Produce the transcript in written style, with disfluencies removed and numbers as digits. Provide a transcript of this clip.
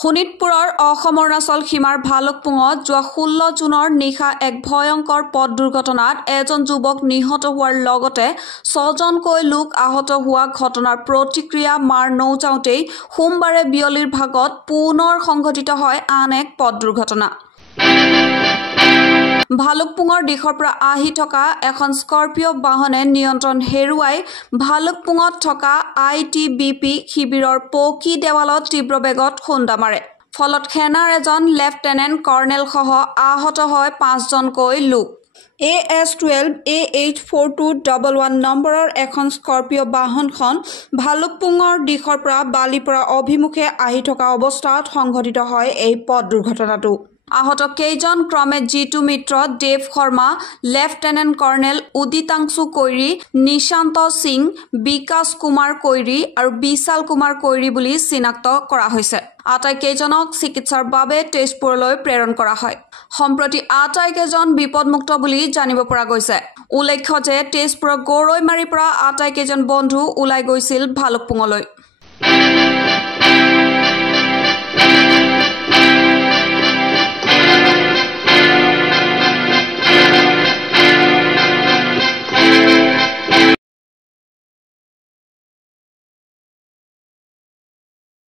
শোণিতপুৰৰ অসম অৰুণাচল সীমাৰ ভালুকপুঙত যোৱা 16 জুনৰ নিশা এক ভয়ংকৰ পথ দুৰ্ঘটনাত এজন যুৱক নিহত হোৱাৰ লগতে 6জনকৈ লোক আহত হোৱা ঘটনাৰ প্ৰতিক্ৰিয়া মাৰ নৌজাওঁতেই সোমবাৰে বিয়লিৰ ভাগত পুনৰ সংঘটিত হয় আন এক পথ দুৰ্ঘটনা। ভালুকপুঙৰ দিশৰ পৰা আহি থকা এখন স্কৰপিঅ' বাহনে নিয়ন্ত্ৰণ হেৰুৱাই ভালুকপুঙত থকা ITBP শিবিৰৰ পকী দেৱালত তীব্ৰ বেগত খুন্দা মাৰে। ফলত সেনাৰ এজন লেফটেনেণ্ট কৰ্ণেলসহ আহত হয় 5জনকৈ লোক। AS12 AH4211 নম্বৰৰ এখন স্কৰপিঅ' বাহনখন ভালুকপুঙৰ দিশৰ পৰা বালিপৰা অভিমুখে আহি থকা অৱস্থাত সংঘটিত হয় এই পথ দুৰ্ঘটনাটো। আহত কেইজন ক্ৰমে জিতু মিত্ৰ, দেৱ শৰ্মা, লেফটেনেণ্ট কৰ্ণেল উদিতাংশু কৈৰী, নিশান্ত সিং, বিকাশ কুমাৰ কৈৰী আৰু বিশাল কুমাৰ কৈৰী বুলি চিনাক্ত কৰা হৈছে। আটাইকেইজনক চিকিৎসাৰ বাবে তেজপুৰলৈ প্ৰেৰণ কৰা হয়। সম্প্ৰতি আটাইকেইজন বিপদমুক্ত বুলি জানিব পৰা গৈছে। উল্লেখ্য যে তেজপুৰৰ গৰৈমাৰীৰ পৰা আটাইকেইজন বন্ধু ওলাই গৈছিল ভালুকপুঙলৈ।